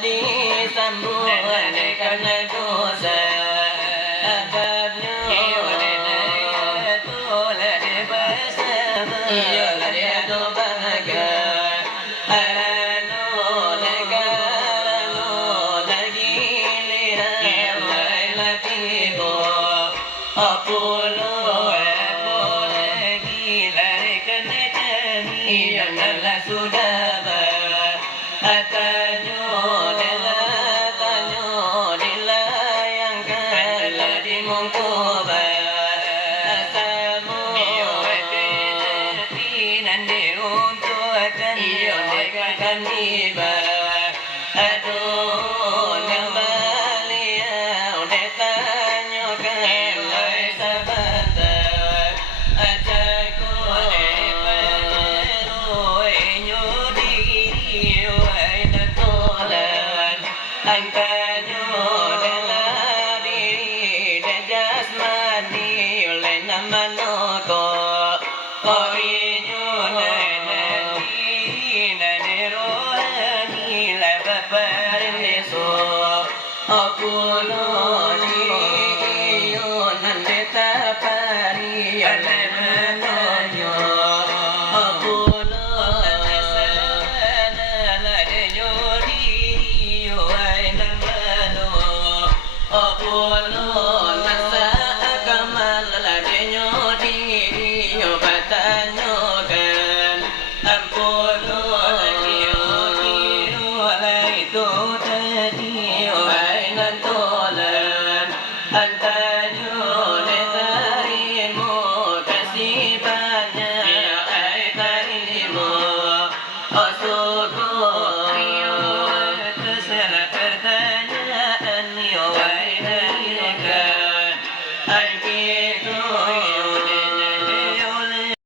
di sambungan karena dosa abadnya tola de bersama ialah dia tu bahagia arano negara lagi lera laila tibo apolo lagi lari kena kami yang Allah sudah atanyo nila yang kala di mongkoba asamu nande untuk akan akan tiba aduh nambalia udah tanyo kala sabata ajaku angkanyo dalam diri dan jasmani oleh nama noko orinyo nanti nanerohani la baparin deso okulo